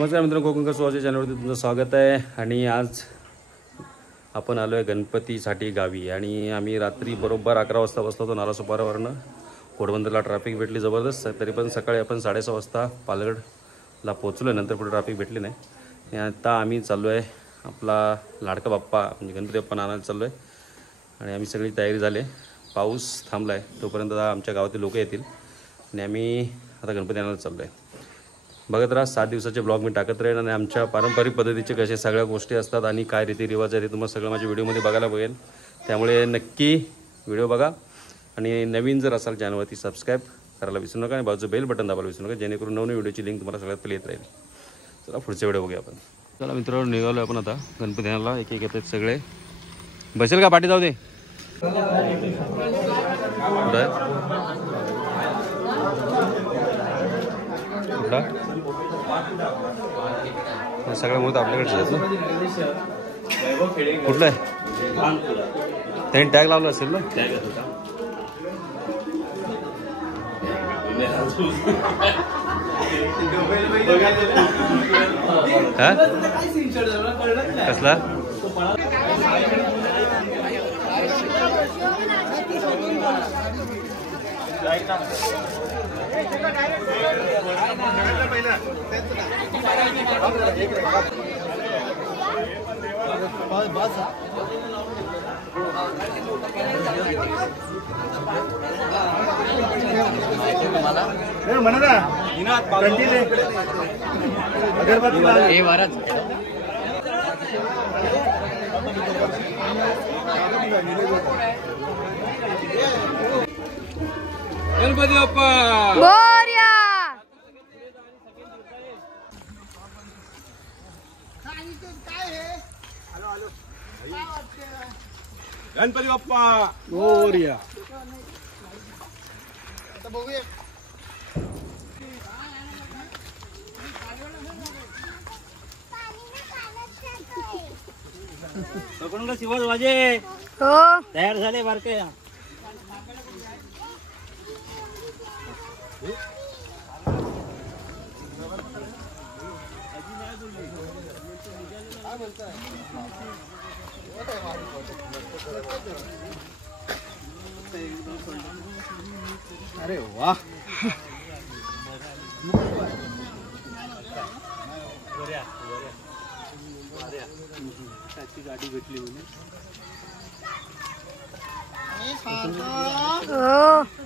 नमस्कार मित्रांनो, कोकणकर सुवाच्या चॅनलवरती तुमचं स्वागत आहे. आणि आज आपण आलो आहे गणपतीसाठी गावी. आणि आम्ही रात्री बरोबर 11 वाजता बसलो होतो नालासोपारावरनं. घोडबंदरला ट्रॅफिक भेटली जबरदस्त, तरी पण सकाळी आपण 6:30 वाजता पालगडला पोचलो. नंतर पुढे ट्रॅफिक भेटली नाही. आणि आता आम्ही चाललो आहे आपला लाडका बाप्पा म्हणजे गणपती बाप्पा आणायला चाललो आहे. आणि आम्ही सगळी तयारी झाली. पाऊस थांबला आहे, तोपर्यंत आमच्या गावातील लोक येतील आणि आम्ही आता गणपती आणायला चाललो आहे. बघत राहा, 7 दिवसाचे ब्लॉग मी टाकत राहीन. आणि आमच्या पारंपरिक पद्धतीचे कसे सगळ्या गोष्टी असतात आणि काय रीतिरिवाज आहे ते तुम्हाला सगळं माझ्या व्हिडिओमध्ये बघायला मिळेल. त्यामुळे नक्की व्हिडिओ बघा. आणि नवीन जर असाल चॅनलवरती सबस्क्राईब करायला विसरू नका आणि बाजूचं बेल बटन दाबायला विसरू नका, जेणेकरून नवीन व्हिडिओची लिंक तुम्हाला सगळ्यात पहिले येत राहील. चला पुढचा व्हिडिओ बघूया आपण. चला मित्रांनो, निघालो आपण आता गणपती आणायला. एक एक येतात सगळे. बसेल का पाठी जाऊ दे. सगळ्या मुळे आपल्याकडे आहेत ना. कुठलं आहे त्यांनी टॅग लावला असेल ना. कसला गणपती बाप्पा मोरया. गणपती बाप्पा मोरया. कोकणकर शिवाज वाजे हो तयार झाले बारके. अरे वाह. गाडी भेटली म्हणे.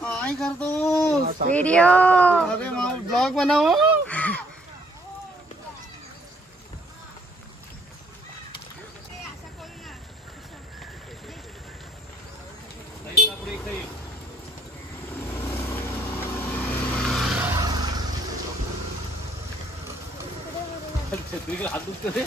काय करतो व्हिडिओ. अरे ब्लॉग बनाओ. हात दुखतो रे.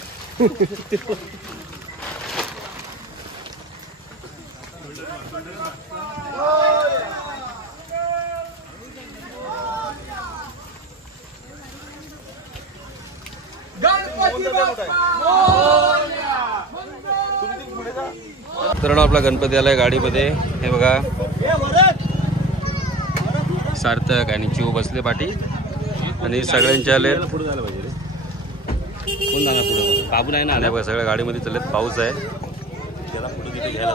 तर आपला गणपती आलाय गाडीमध्ये. हे बघा, सार्थक आणि चिव बसले पाठी. आणि सगळ्यांचे आले. कोण जाणार पुढे? बाबू नाही ना. बघा सगळ्या गाडीमध्ये चाललेत. पाऊस आहे. त्याला पुढे तिथे घ्यायला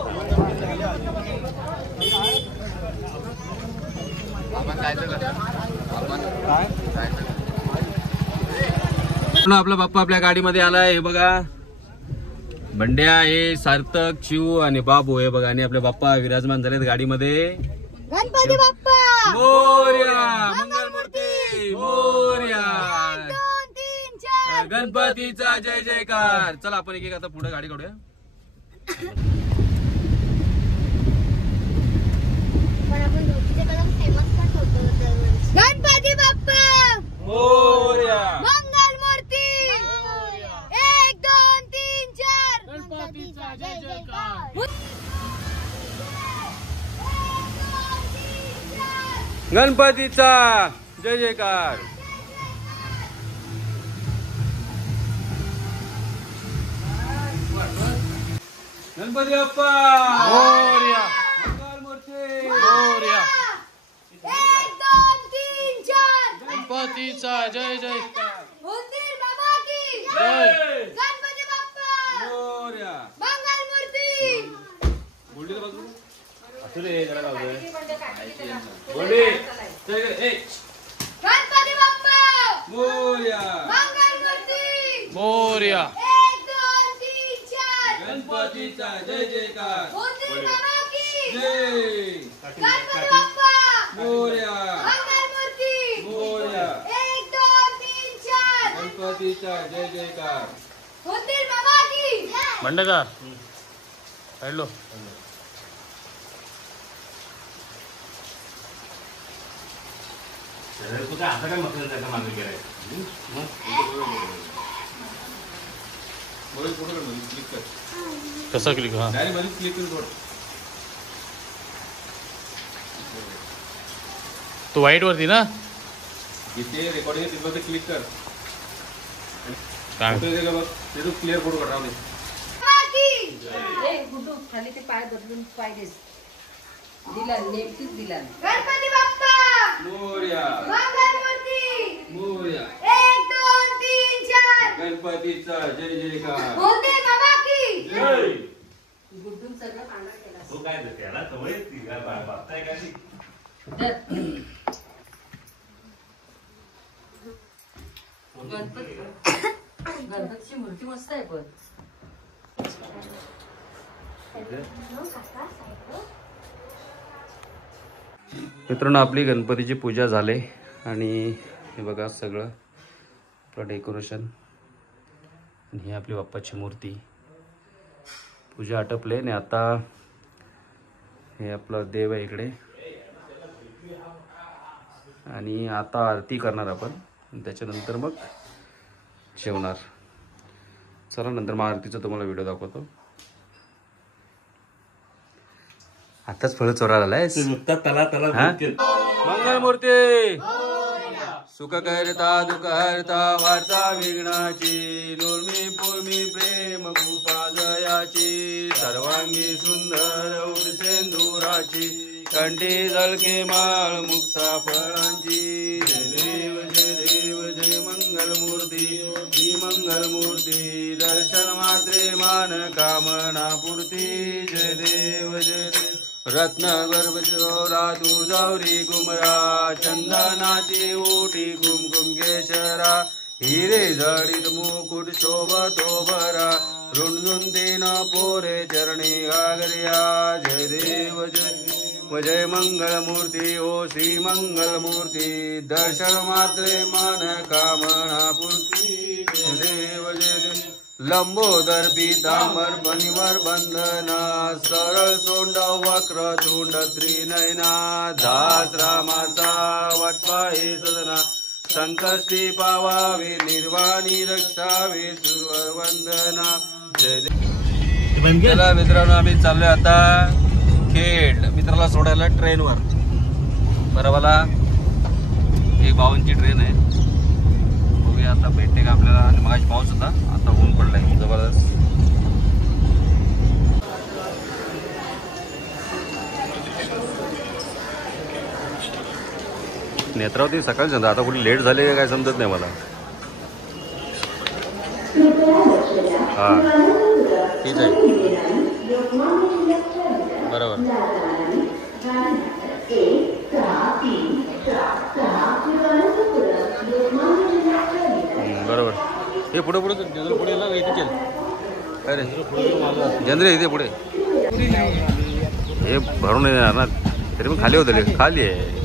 आपला बाप्पा आपल्या गाडीमध्ये आलाय. हे बघा, बंड्या आहे, सार्थक, चिव आणि बाबू हे बघा. आणि आपले बाप्पा विराजमान झालेत गाडीमध्ये. गणपती बाप्पा मोरया. मंगलमूर्ती मोरया. गणपतीचा जय जयकार. चला आपण एक एक आता पुढे गाडी काढूया. गणपती बाप्पा मोरया. मंगलमूर्ती. 1 2 3 4 गणपतीचा जय जयकार. गणपतीचा जय जयकार. गणपती बाप्पा मोरया. मंगलमूर्ती मोरया. 1 2 3 4 गणपतीचा जय जयकार. मंदिर बाबा की गणपती बाप्पा मंगल मूर्ती गणपती बाप्पा मंगल मूर्ती मोरया. 1 2 3 4 गणपतीचा जय जयकार मोती बाबा की जय गणपती बाप्पा मोरया मंगल मूर्ती मोरया 1 2 3 4 गणपतीचा जय जयकार मोती बाबा की बंडकार हॅलो. कसा क्लिक? हा तो व्हाईट वरती ना जिथे रेकॉर्डिंग आहे तिथं क्लिक कर. काय फोटो बघ ते क्लिअर फोटो काढा दे. बाबा की गुड्डू खाली ते पाय बदलून पाय देस दिला नेमकीच दिला. गणपती बाप्पा मोरया मंगल मूर्ती मोरया 1 2 3 4 गणपतीचा जय जयकार मोती बाबा की जय. गुड्डून सगळं पांढरा केला. तो काय त्याला सवय ती काय बघताय का ती? गणपतीची मूर्ती मस्त आहे पण. मित्रांनो आपली गणपतीची पूजा झाली आणि हे बघा सगळं आपलं डेकोरेशन आणि ही आपली बाप्पाची मूर्ती. पूजा आटपले आणि आता हे आपलं देव आहे इकडे आणि आता आरती करणार आपण. त्याच्यानंतर मग जेवणार. चला नंतर मग आरतीचा तुम्हाला व्हिडिओ दाखवतो. आताच फळ चोरायला आलाय. मंगल मूर्ती सुख करता दुःख हरता वार्ता विघ्नाची नुर्मी पूर्मी प्रेम कृपा जयाची सर्वांगी सुंदर उडसेंदुराची कंठी जळके माळ मुक्ता फळांची. जय देव जय देव जय मंगल मूर्ती ही मंगल मूर्ती दर्शन मात्रे मान कामना पूर्ती. जय देव जय देव रत्न गर्भ रातू जावरी कुमरा चंदनाची ओटी कुमकुम केशरा हिरे जडित मुकुट शोभतो भरा रुंजून तीन पोरे चरणी गागर्या. जय देव जय जय मंगल मूर्ती ओ श्री मंगल मूर्ती दर्शन मात्रे मान कामना पूर्ती. जय देव जय देव लंबोदर पीतांबर बनिवर बंधना सरळ सोंड वक्र तोंड त्रिनयना दास रामाचा वटपा हे सदना संकष्टी पावावे निर्वाणी रक्षावे सुरवर वंदना. जय देव. चला मित्रांनो आम्ही चाललोय आता खेड मित्राला सोडायला ट्रेनवर. बरोबर 1:52ची ट्रेन आहे. बघूया आता भेटते का आपल्याला. आणि मगाशी पाऊस होता आता ऊन पडलाय जबरदस्त. नेत्रावती सकाळी समजा आता कुठे लेट झाले का काय समजत नाही मला. हा ठीक आहे बरोबर. बरोबर. हे पुढे पुढे पुढे इथे चल. काय रे जनरे इथे पुढे हे भरून येणार ना. तरी पण खाली होते खाली आहे.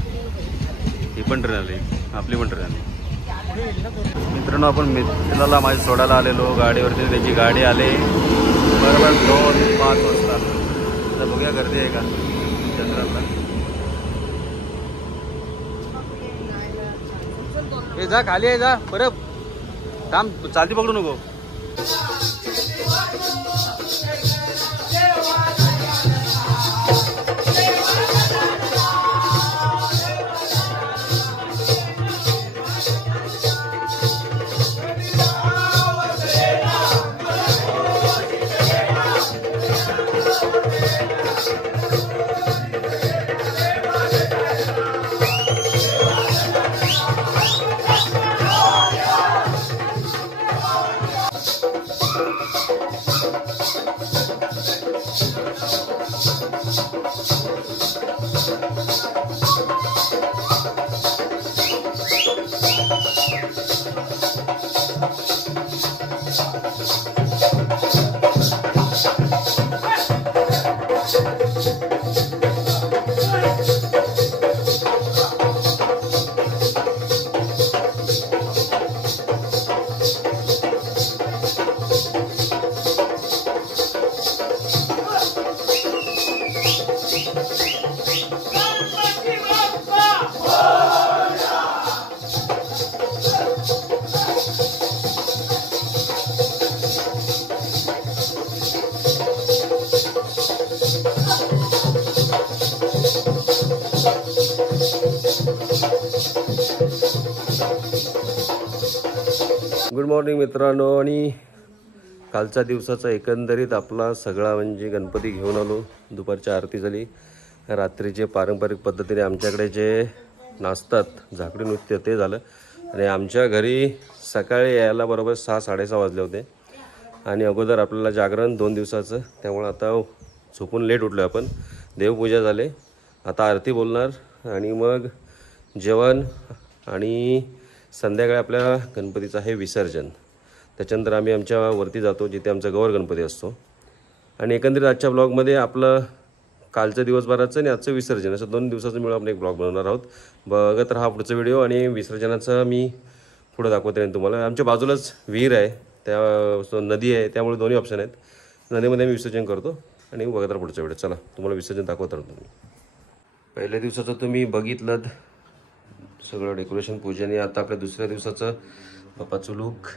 ही पण ट्रेन आली आपली पण ट्रेन आली. मित्रांनो आपण मित्राला माझ्या सोडायला आलेलो गाडीवरती. त्याची गाडी आली बरोबर 2:05 वाजता. आता बघूया गर्दी आहे का चंद्राला. हे जा खाली आहे जा बरं काम चालती पकडू नको. गुड मॉर्निंग मित्रांनो. आणि कालच्या दिवसाचा एकंदरीत आपला सगळा म्हणजे गणपती घेऊन आलो. दुपारची आरती झाली. रात्रीचे पारंपरिक पद्धतीने आमच्याकडे जे नाचतात झाकडी नृत्य ते झालं. आणि आमच्या घरी सकाळी यायला बरोबर 6-6:30 वाजले होते. आणि अगोदर आपल्याला जागरण 2 दिवसाचं, त्यामुळे आता झोपून लेट उठलो आपण. देवपूजा झाले, आता आरती बोलणार आणि मग जेवण आणि संध्याकाळी आपल्या गणपतीचं आहे विसर्जन. त्याच्यानंतर आम्ही आमच्या वरती जातो जिथे आमचा गौर गणपती असतो. आणि एकंदरीत आजच्या ब्लॉगमध्ये आपलं कालचं दिवसभराचं आणि आजचं विसर्जन असं 2 दिवसाचं मिळून आपण एक ब्लॉग बनवणार आहोत. बघत राहा पुढचा व्हिडिओ. आणि विसर्जनाचं मी पुढं दाखवते राहीन तुम्हाला. आमच्या बाजूलाच विहीर आहे, त्या नदी आहे, त्यामुळे दोन्ही ऑप्शन आहेत. नदीमध्ये आम्ही विसर्जन करतो आणि बघत राहा पुढचा व्हिडिओ. चला तुम्हाला विसर्जन दाखवत राहतो मी. पहिल्या दिवसाचं तुम्ही बघितलं सगळं डेकोरेशन पूजेने. आता आपल्या दुसऱ्या दिवसाचं बाप्पाचं लूक,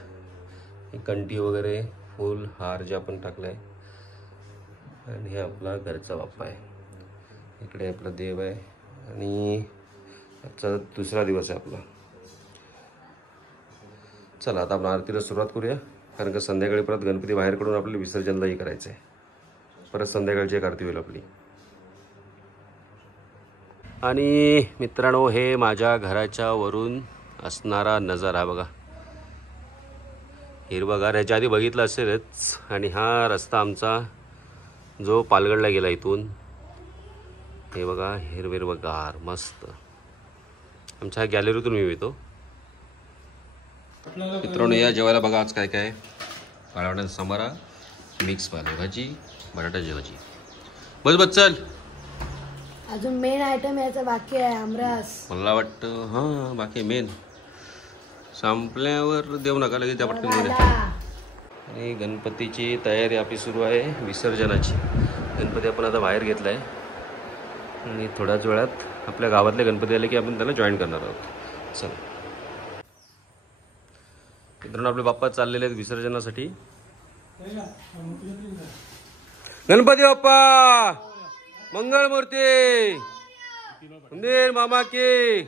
कंठी वगैरे फूल हार जे आपण टाकलं आहे. आणि हे आपला घरचा बाप्पा आहे. इकडे आपला देव आहे. आणि आजचा दुसरा दिवस आहे आपला. चला आता आपण आरतीला सुरुवात करूया, कारण का संध्याकाळी परत गणपती बाहेर काढून आपल्याला विसर्जनलाही करायचं आहे. परत संध्याकाळची एक आरती होईल आपली. आणि मित्रांनो, हे माझ्या घराच्या वरून असणारा नजारा बघा. हिरवागार ह्याच्या आधी बघितलं असेलच. आणि हा रस्ता आमचा जो पालगडला गेला इथून, हे बघा हिरवेरवगार मस्त. आमच्या गॅलरीतून मी येतो. मित्रांनो या जेवायला बघा आज काय काय. काळवण्याचा समारा, मिक्स पालेभाजी, बटाट्याची भाजी. बस चल. अजून मेन आयटम याचा बाकी आहे, आमरस. मला वाटतं हां बाकी मेन संपल्यावर देऊ नका, लगेच त्या पटकन घेऊन या. आणि गणपतीची तयारी आपली सुरू आहे विसर्जनाची. गणपती आपण आता बाहेर घेतला आहे आणि थोड्याच वेळात आपल्या गावातले गणपती आले की आपण त्याला जॉईन करणार आहोत. चला मित्रांनो, आपले बाप्पा चाललेले आहेत विसर्जनासाठी. गणपती बाप्पा मंगळमूर्ती मंदिर मामा की.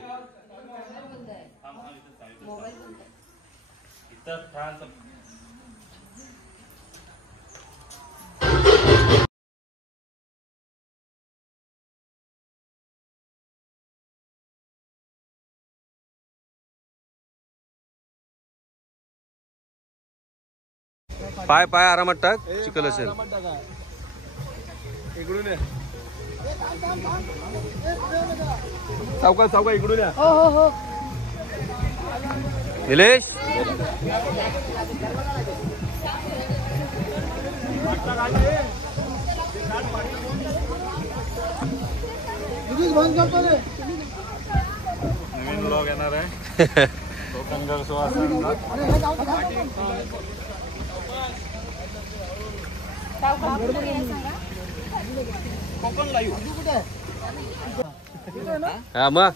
पाय पाय आरामात टाक, चिखल असेल. इकडून ये. सावका सावका इकडून या. हो हो हो. निलेश नवीन ब्लॉग येणार आहे. कोकणगर सुवासिनी. हा मग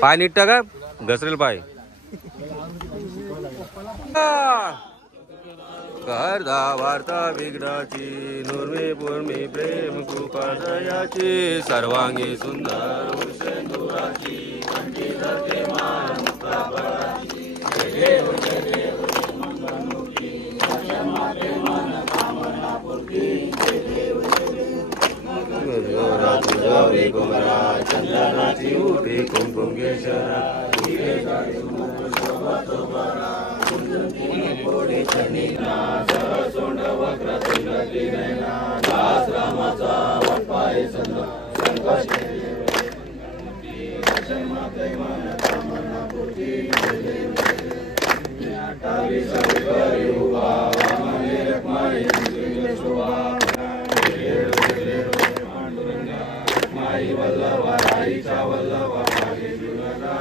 पाय नीट टाका, घसरेल पाय. करदा वार्ता विघ्नाची, नुर्मे पूर्मी प्रेम कृपा दयाची, सर्वांगी सुंदर सिंदुराची, कंठी धरते मान मुक्तापराची. जय देव जय देव जय मंगलमूर्ती, जय माते मन कामना पूर्ती. जय देव जय देव राजूरी कुमरा, चंदनाची उठी कुंकुम केशरा, पुढे चनिना सोंड वक्र तुलकी नैना, दास रामाचा वाटपाय संत संकष्टी. माते मन कामना पूर्ती. जय देव अठ्ठावी सौकरी उभा, वामने रखमाई शोभा. माई वल्लभा राईच्या वल्लभा मागे जुलगा.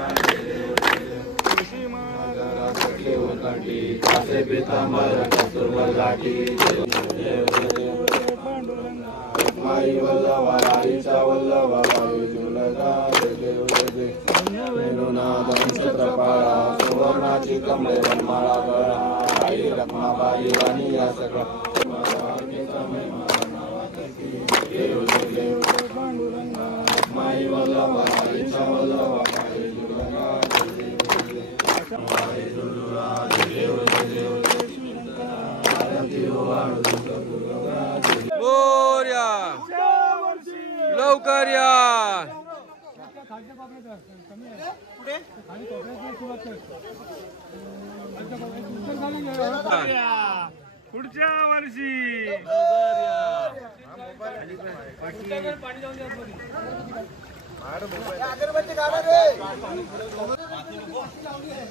कंठी कासे पितांबर कस्तुरबा लाटी. माई वल्लभा राईच्या वल्लभा मागे जुलगा. वेणुनाद छत्रपाळा, सुवर्णाची कमळे वनमाळा गळा. आई रखमाबाई राणी या सगळा. पुढच्या वर्षी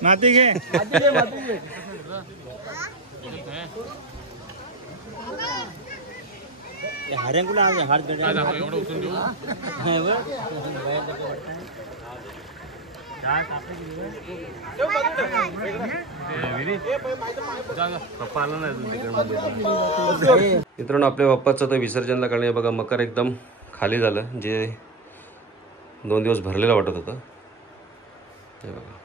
माती घे. काय दाखव, एवढं उचलून देऊ. मित्रांनो आपल्या बाप्पाचं तर विसर्जनला करणे बघा मकर एकदम खाली झालं जे 2 दिवस भरलेलं वाटत होतं हे बघा.